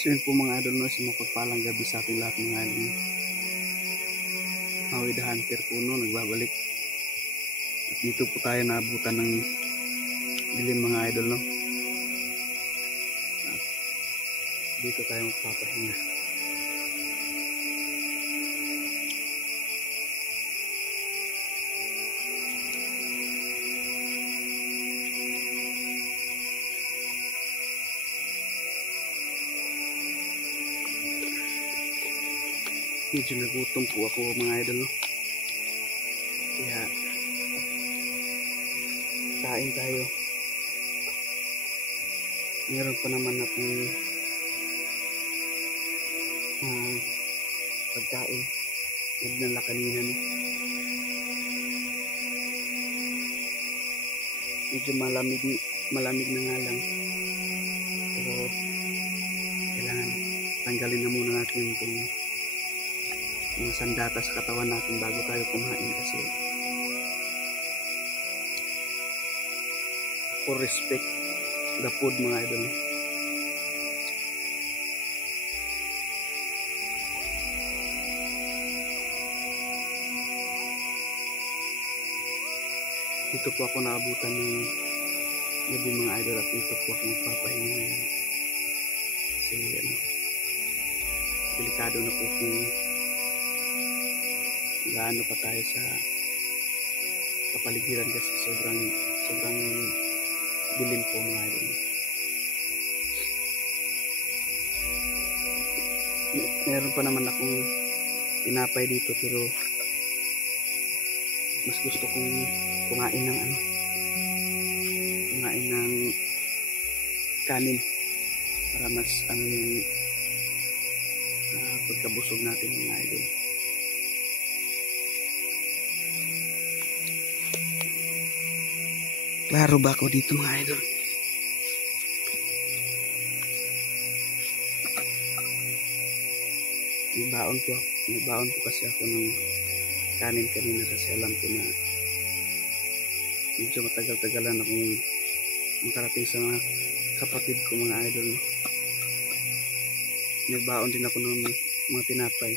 So yun po mga idol, no, mapagpalang gabi sa ating lahat mga idol. Howie the Hunter po no, nagbabalik. At dito po tayo naabutan ng dilim mga idol, no. At dito tayo magpapahinga. Medyo nagutom po ako mga idol, no. Kaya kain tayo. Meron pa naman akong pagkain. Nagdala kanina, no. Medyo malamig na nga lang. Pero kailangan tanggalin na muna natin itong mga sandata sa katawan natin bago tayo kumain, kasi for respect the food mga idol. Dito po ako naabutan ng gabi mga idol, at dito po ako magpapahinga ngayon. Kasi delikado na po kung gaano pa tayo sa kapaligiran, kasi sobrang dilim po mga idol. Meron pa naman akong tinapay dito, pero mas gusto kong kumain ng kanin para mas pagkabusog natin mga idol. Klaro ba ako dito mga idol? May baon po kasi ako ng kanin kanina, kasi alam ko na medyo matagal-tagalan akong makarating sa mga kapatid ko mga idol. May baon din ako ng mga tinapay.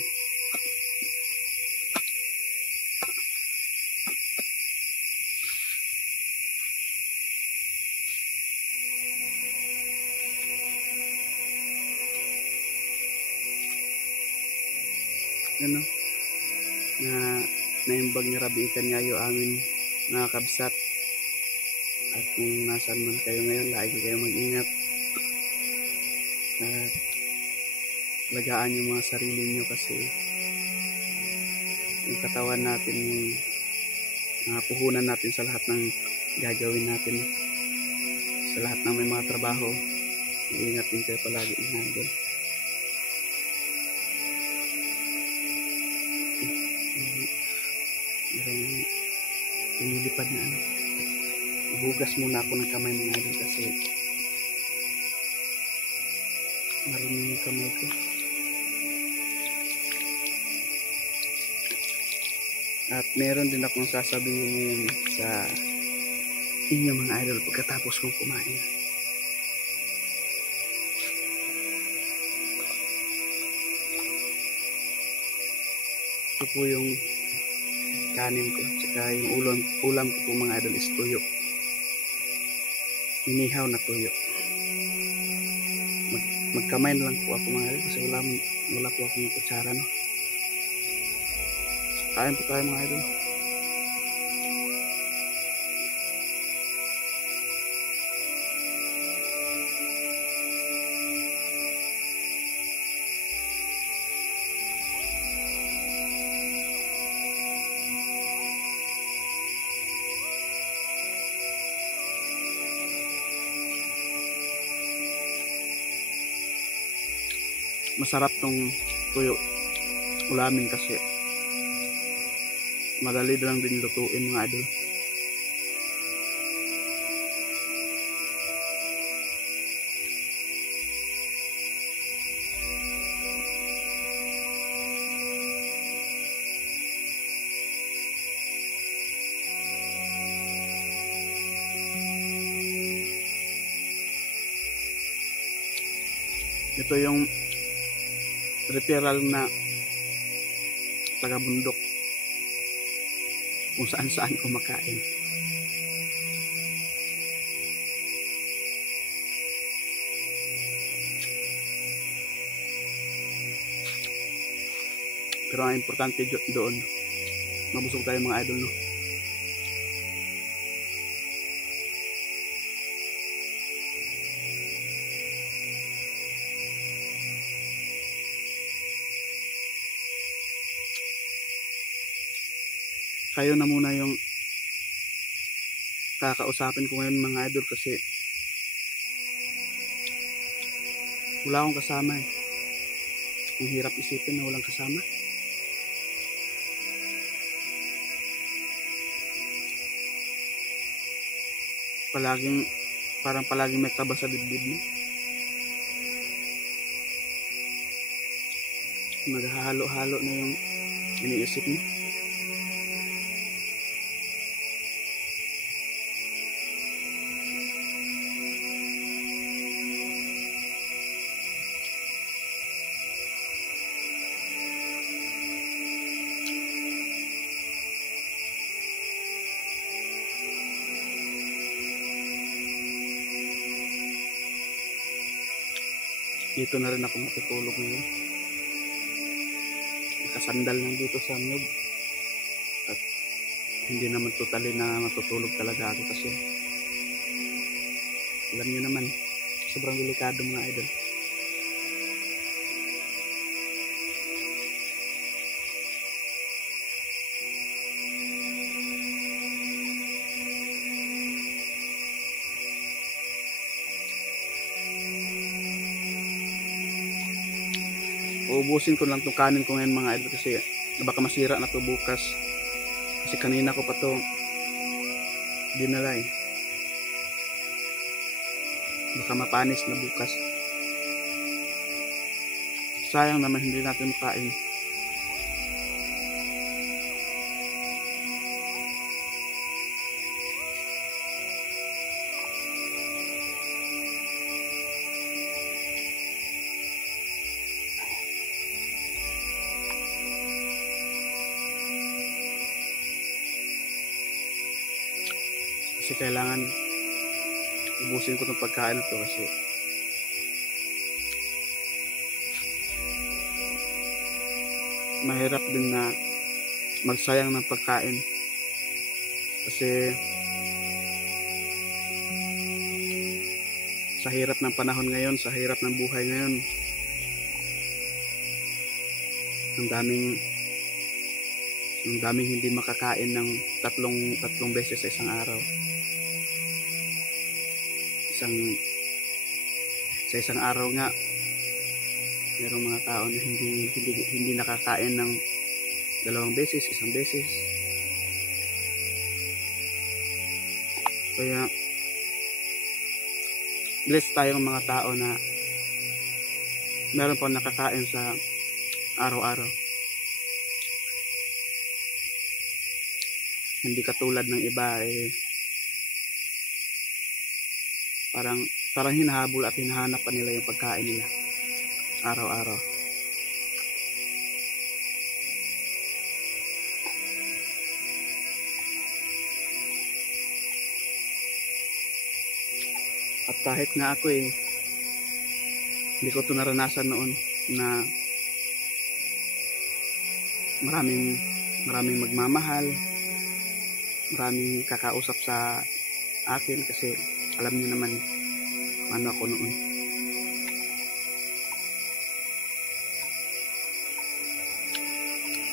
Ano, naimbag ni Rabi ikan ngayo amin mga kabsat. At kung nasaan man kayo ngayon, lagi kayo mag-ingat at alagaan yung mga sarili nyo, kasi yung katawan natin, puhunan natin sa lahat ng gagawin natin, sa lahat ng may mga trabaho. Mag-ingat din kayo palagi mga idol. Lumilipad na Hugas muna ako ng kamay mga idol, kasi marumi yung kamay ko. At meron din akong sasabihin ngayon sa inyo mga idol pagkatapos kong kumain. Ito po yung kanin ko, tsaka yung ulam ko po mga idol is tuyo. Inihaw na tuyo. Magkamay na lang po ako mga idol, kasi wala po akong kutsara, no. Kain po tayo mga idol. Masarap tong tuyo ulamin, kasi madali lang din lutuin mga idol. Ito yung literal na taga-bundok kung saan-saan kumakain. Pero ang importante doon, mabusog tayo mga idol, no? Kayo na muna yung kakausapin ko ngayon mga idol, kasi wala akong kasama eh. Ang hirap isipin na walang kasama. Parang palaging may kaba sa dibdib mo. Naghahalo-halo na yung iniisip mo. Dito na rin ako matutulog ngayon. Nakasandal lang dito sa nyug. At hindi naman totally na matutulog talaga ako, kasi alam nyo naman, sobrang delikado mga idol. Uubusin ko lang itong kanin ko ngayon mga idol, kasi baka masira na to bukas, kasi kanina ko pa to dinala eh. Baka mapanis na bukas. Sayang naman hindi natin makain. Kasi kailangan ubusin ko itong pagkain na to, kasi mahirap din na magsayang ng pagkain, kasi sa hirap ng panahon ngayon, sa hirap ng buhay ngayon, ang daming hindi makakain ng tatlong beses sa isang araw. Sa isang araw nga, mayroong mga tao na hindi nakakain ng 2 beses, 1 beses. Kaya blessed tayong mga tao na meron pa nakakain sa araw-araw. Hindi katulad ng iba eh, parang hinahabol at hinahanap pa nila yung pagkain nila araw-araw. At kahit nga ako eh, hindi ko ito naranasan noon na maraming magmamahal, maraming kakausap sa akin, kasi alam niyo naman ano ako noon.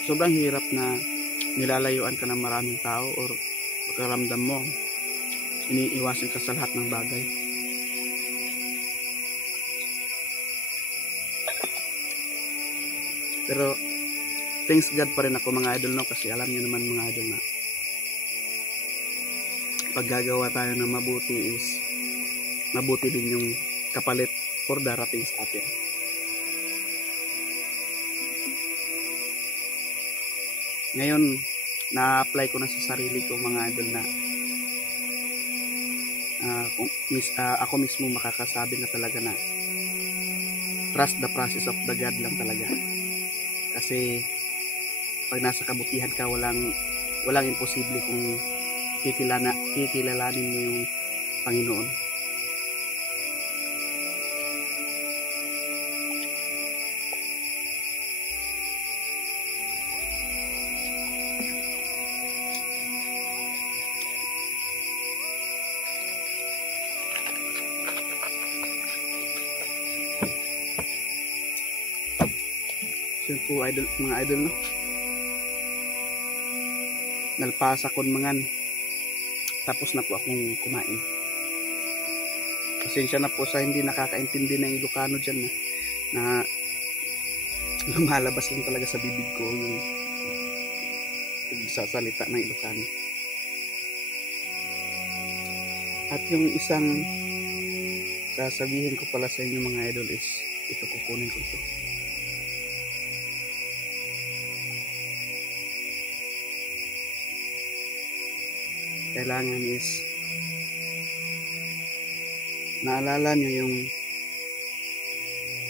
Sobrang hirap na nilalayuan ka ng maraming tao, or pakiramdam mo iniiwasan ka sa lahat ng bagay. Pero thanks God pa rin ako mga idol, no? Kasi alam niyo naman mga idol na pag gagawa tayo ng mabuti is mabuti din yung kapalit for darating sa atin. Ngayon na-apply ko na sa sarili ko mga idol na ako mismo makakasabi na talaga na trust the process of the God lang talaga. Kasi pag nasa kabutihan ka, walang imposible kung kikilalanin mo yung Panginoon. Yun po mga idol, no? Nalpasa kon mangan. Tapos na po akong kumain. Pasensya na po sa hindi nakakaintindi ng Ilocano dyan na lumalabas lang talaga sa bibig ko yung pagsasalita ng Ilocano. At yung isang sasabihin ko pala sa inyo mga idol is ito, kukunin ko ito. Kailangan is naalala nyo yung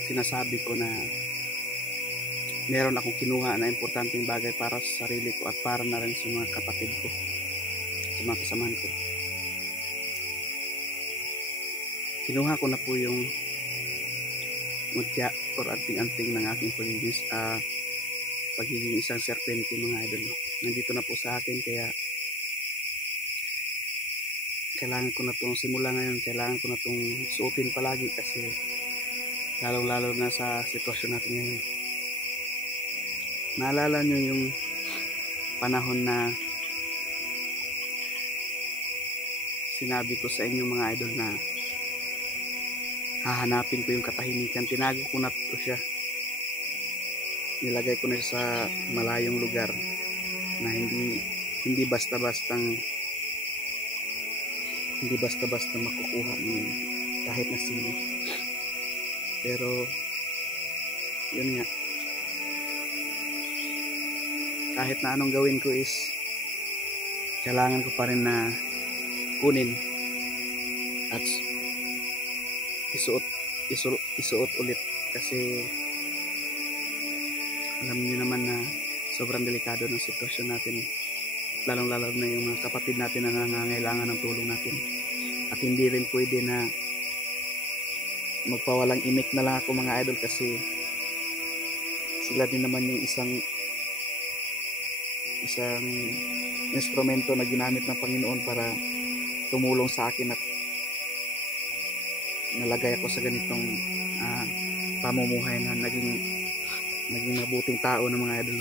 sinasabi ko na meron akong kinuha na importanteng bagay para sa sarili ko at para na rin sa mga kapatid ko, sa mga kasamahan ko. Kinuha ko na po yung mutya or anting-anting ng aking pagiging isang serpente mga idol. Nandito na po sa akin, kaya kailangan ko na itong simula ngayon, kailangan ko na itong suotin palagi kasi lalong-lalo na sa sitwasyon natin ngayon. Naalala nyo yung panahon na sinabi ko sa inyo mga idol na hahanapin ko yung katahimikan. Tinago ko na ito siya. Nilagay ko na siya sa malayong lugar na hindi basta-basta makukuha ng kahit na sino. Pero yun nga, kahit na anong gawin ko is kailangan ko pa rin na kunin at isuot ulit kasi alam niyo naman na sobrang delikado ng sitwasyon natin, lalong-lalo na yung mga kapatid natin na nangangailangan ng tulong natin. At hindi rin pwede na magpawalang imik na lang ako mga idol kasi sila din naman yung isang instrumento na ginamit ng Panginoon para tumulong sa akin at nalagay ako sa ganitong pamumuhay na naging mabuting tao ng mga idol.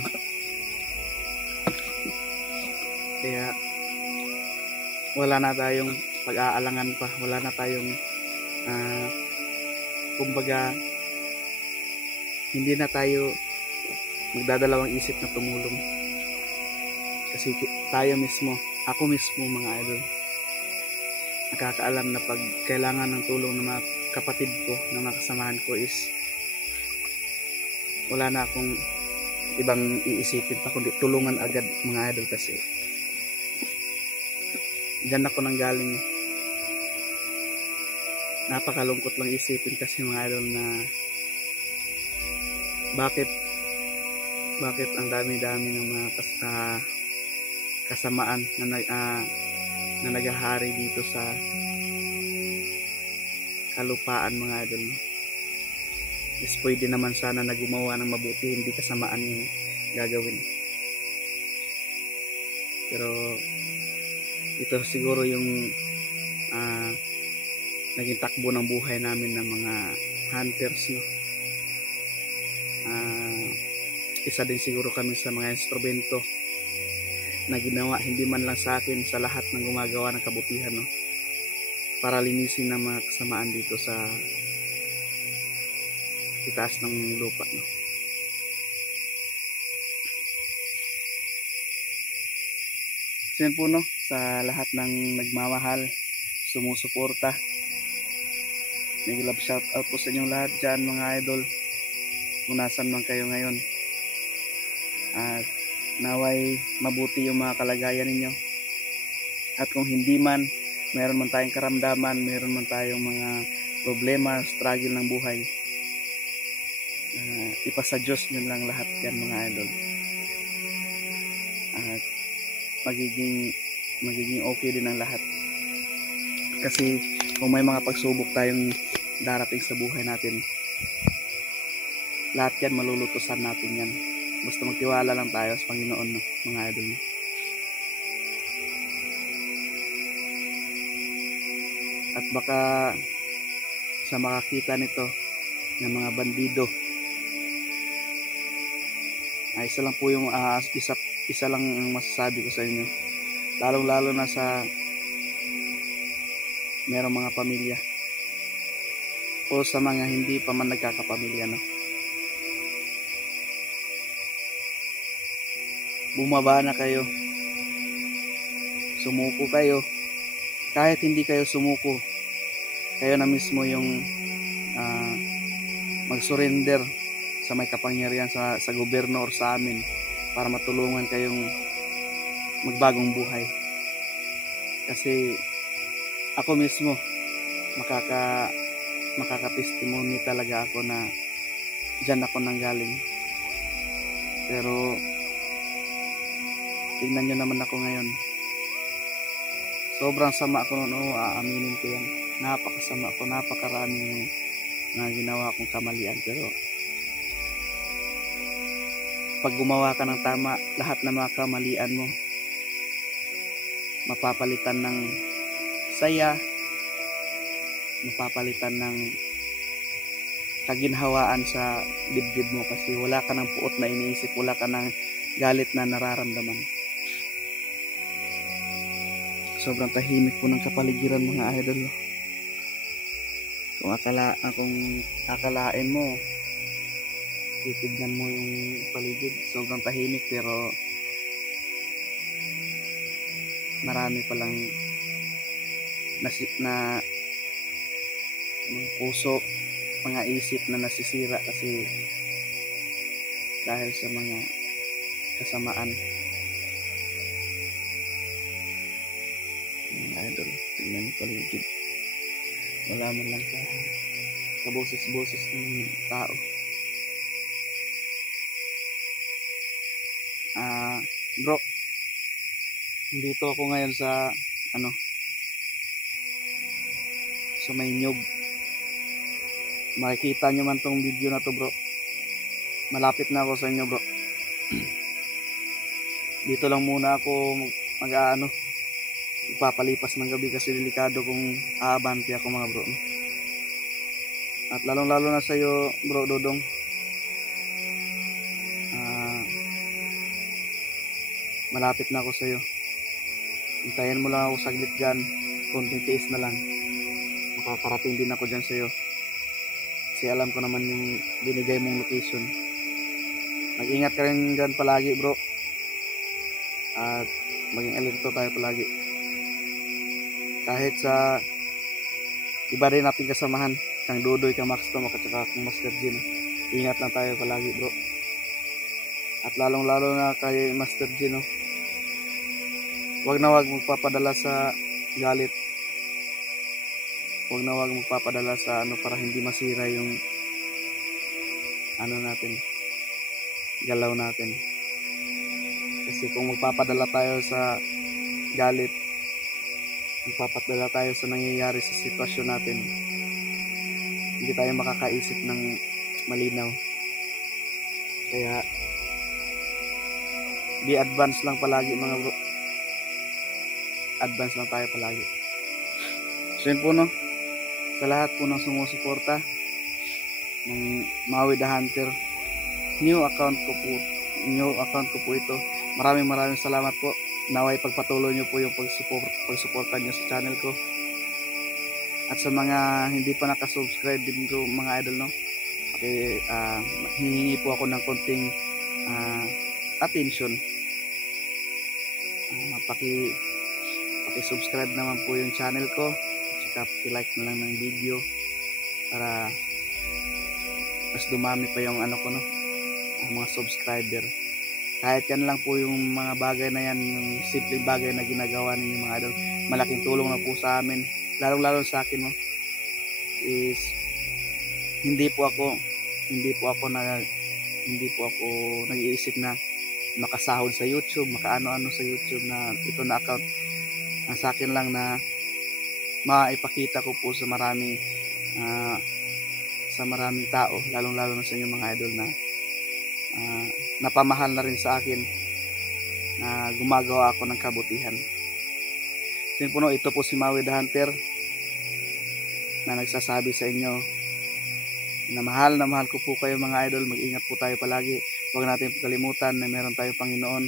Kaya wala na tayong pag-aalangan pa, wala na tayong kumbaga hindi na tayo magdadalawang isip na tumulong kasi tayo mismo, ako mismo mga idol, nakakaalam na pag kailangan ng tulong ng mga kapatid ko, ng mga kasamahan ko is wala na akong ibang iisipin pa kundi tulungan agad mga idol kasi dyan ako nang galing. Napakalungkot lang isipin kasi mga idol na bakit ang dami-dami ng mga kasamaan na naghahari dito sa kalupaan mga idol. Is pwede naman sana na gumawa ng mabuti, hindi kasamaan yung gagawin. Pero ito siguro yung naging takbo ng buhay namin ng mga hunters, no? Isa din siguro kami sa mga instrumento na ginawa hindi man lang sa akin, sa lahat ng gumagawa ng kabutihan, no? Para linisin ng mga kasamaan dito sa itaas ng lupa, no? So yun po, no, sa lahat ng nagmamahal, sumusuporta, nag-love shout out po sa inyong lahat dyan mga idol, kung nasan man kayo ngayon. At naway mabuti yung mga kalagayan ninyo. At kung hindi man, mayroon man tayong karamdaman, mayroon man tayong mga problema, struggle ng buhay, ipasa Diyos nyo lang lahat yan mga idol, at magiging okay din ang lahat. Kasi kung may mga pagsubok tayong darating sa buhay natin, lahat yan malulutusan natin yan. Basta magtiwala lang tayo sa Panginoon, no, mga idol. At baka sa makakita nito ng mga bandido, isa lang po yung isa lang ang masasabi ko sa inyo, lalong lalo na sa merong mga pamilya o sa mga hindi pa man nagkakapamilya, no, bumaba na kayo, sumuko kayo. Kahit hindi kayo sumuko, kayo na mismo yung mag-surrender sa may kapangyarihan sa gobyerno or sa amin para matulungan kayong magbagong buhay. Kasi ako mismo makaka-testimony talaga ako na dyan ako nanggaling. Pero tingnan nyo naman ako ngayon. Sobrang sama ako noon, aaminin ko yan. Napakasama ako, napakaraming na ginawa kong kamalian. Pero pag gumawa ka ng tama, lahat ng mga kamalian mo mapapalitan ng saya, mapapalitan ng kaginhawaan sa dibdib mo, kasi wala ka ng puot na iniisip, wala ka ng galit na nararamdaman. Sobrang tahimik po ng kapaligiran mga idol. Kung akalain mo, titignan mo yung paligid, sobrang tahimik, pero marami palang na puso, mga isip na nasisira kasi dahil sa mga kasamaan. Idol, tingnan niyo paligid, wala man lang sa boses-boses ng tao. Bro, dito ako ngayon sa sa may nyug. Makikita nyo man tong video na to, bro, malapit na ako sa inyo, bro. Dito lang muna ako magpapalipas ng gabi kasi delikado kung aabante ako, mga bro, no? At lalong lalo na sa iyo, bro Dodong, malapit na ako sa iyo. Hintayin mo lang ako saglit dyan, konting tiis na lang, makakarating din ako dyan sa iyo, kasi alam ko naman yung binigay mong location. Mag-ingat ka rin dyan palagi, bro, at maging alerto tayo palagi. Kahit sa iba rin nating kasamahan, kang Dodoy, kang Max Tom, at saka kang Master Jim, ingat lang tayo palagi, bro. At lalong lalo na kay Master Jim, no? Wag na wag magpapadala sa galit, wag na wag magpapadala sa para hindi masira yung natin, galaw natin. Kasi kung magpapadala tayo sa galit, magpapadala tayo sa nangyayari sa sitwasyon natin, hindi tayo makakaisip ng malinaw. Kaya be advance lang palagi, mga bro. Advance lang tayo palagi. So yun po, no, sa lahat po ng sumusuporta ng Maui the Hunter, new account ko po ito. Maraming salamat po. Naway pagpatuloy nyo po yung pagsuporta nyo sa channel ko. At sa mga hindi pa nakasubscribe din ko, mga idol, no, okay, hihingi po ako ng konting attention. Paki-subscribe naman po yung channel ko, at saka paki-like na lang ng video para mas dumami pa yung ko, no, mga subscriber. Kahit yan lang po yung mga bagay na yan, yung simpleng bagay na ginagawa ninyo, mga idol, malaking tulong na po sa amin, lalong lalo sa akin, no, is hindi po ako Hindi po ako nag-iisip na makasahod sa YouTube, makaano-ano sa YouTube na ito na account. Ang sa akin lang na maipakita ko po sa maraming tao, lalong-lalo na sa inyo mga idol, na napamahal na rin sa akin na gumagawa ako ng kabutihan. So yun po, no, ito po si Maui the Hunter na nagsasabi sa inyo na mahal ko po kayo mga idol. Mag-ingat po tayo palagi. Huwag natin kalimutan na meron tayong Panginoon.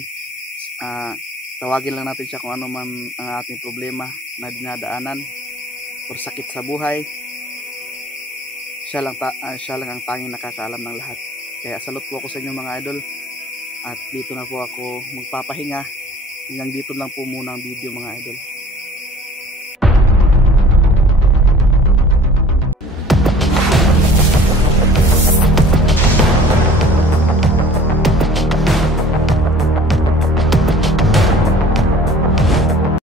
Tawagin lang natin siya kung ano man ang ating problema na dinadaanan o sakit sa buhay. Siya lang ang tanging nakakaalam ng lahat. Kaya salute po ako sa inyo mga idol. At dito na po ako magpapahinga. Hanggang dito lang po muna ang video mga idol.